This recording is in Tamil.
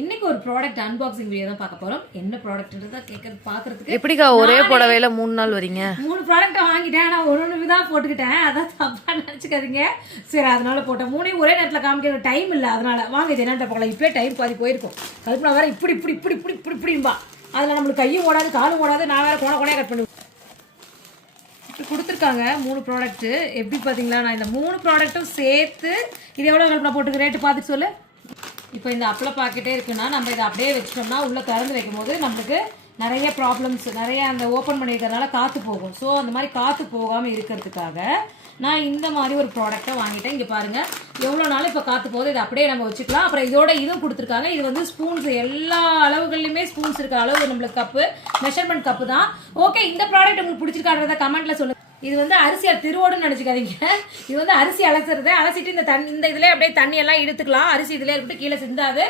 இன்னைக்கு ஒரு ப்ராடக்ட் அன்பாக்சிங் வீடியோ தான் பார்க்க போறோம். என்ன ப்ராடக்ட்ன்றத பாக்குறதுக்கு எப்படிக்கா ஒரே புடவையில 3 நாள் வரீங்க? 3 ப்ராடக்ட் வாங்கிட்டேன். நான் ஒரு தான் போட்டுக்கிட்டேன். அதான் தப்பா நினைச்சுக்காதீங்க. சரி, அதனால போட்டேன். 3 ஒரே நேரத்தில் காமிக்கிற டைம் இல்லை, அதனால வாங்க ஜெனாட்ட போகலாம். இப்பயே டைம் பாதி போயிருக்கும். கல்பனா வேற இப்படி இப்படி இப்படி இப்படி இப்படி இப்படின்பா. அதில் நம்மளுக்கு கையும் ஓடாது காலும் ஓடாது. நான் வேற கோணையாக கட் பண்ணுவேன். கொடுத்துருக்காங்க 3 ப்ராடக்ட்டு. எப்படி பார்த்தீங்களா, நான் இந்த 3 ப்ராடக்ட்டும் சேர்த்து இது எவ்வளோ கல்பனா போட்டுக்கு ரேட்டு பார்த்துட்டு சொல்லு. இப்போ இந்த அப்பள பாக்கெட்டே இருக்குன்னா நம்ம இதை அப்படியே வச்சிட்டோம்னா உள்ளே திறந்து வைக்கும் போது நம்மளுக்கு நிறைய ப்ராப்ளம்ஸ் நிறைய அந்த ஓப்பன் பண்ணியிருக்கிறதுனால காற்று போகும். ஸோ அந்த மாதிரி காற்று போகாமல் இருக்கிறதுக்காக நான் இந்த மாதிரி ஒரு ப்ராடக்டை வாங்கிட்டேன். இங்கே பாருங்கள் எவ்வளோ நாள் இப்போ காற்று போகுது, இதை அப்படியே நம்ம வச்சுக்கலாம். அப்புறம் இதோட இதுவும் கொடுத்துருக்காங்க. இது வந்து ஸ்பூன்ஸ், எல்லா அளவுகள்லையுமே ஸ்பூன்ஸ் இருக்கிற அளவு நம்மளுக்கு கப்பு மெஷர்மெண்ட் கப்பு தான். ஓகே, இந்த ப்ராடக்ட் உங்களுக்கு பிடிச்சிருக்கான்றத கமெண்ட்டில் சொல்லுங்கள். இது வந்து அரிசியா திருவோடுன்னு நினச்சிக்காதீங்க. இது வந்து அரிசி அலசுறது. அலசிட்டு இந்த இதிலே அப்படியே தண்ணி எல்லாம் எடுத்துக்கலாம். அரிசி இதிலே இருக்கட்டும், கீழே சிந்தாது.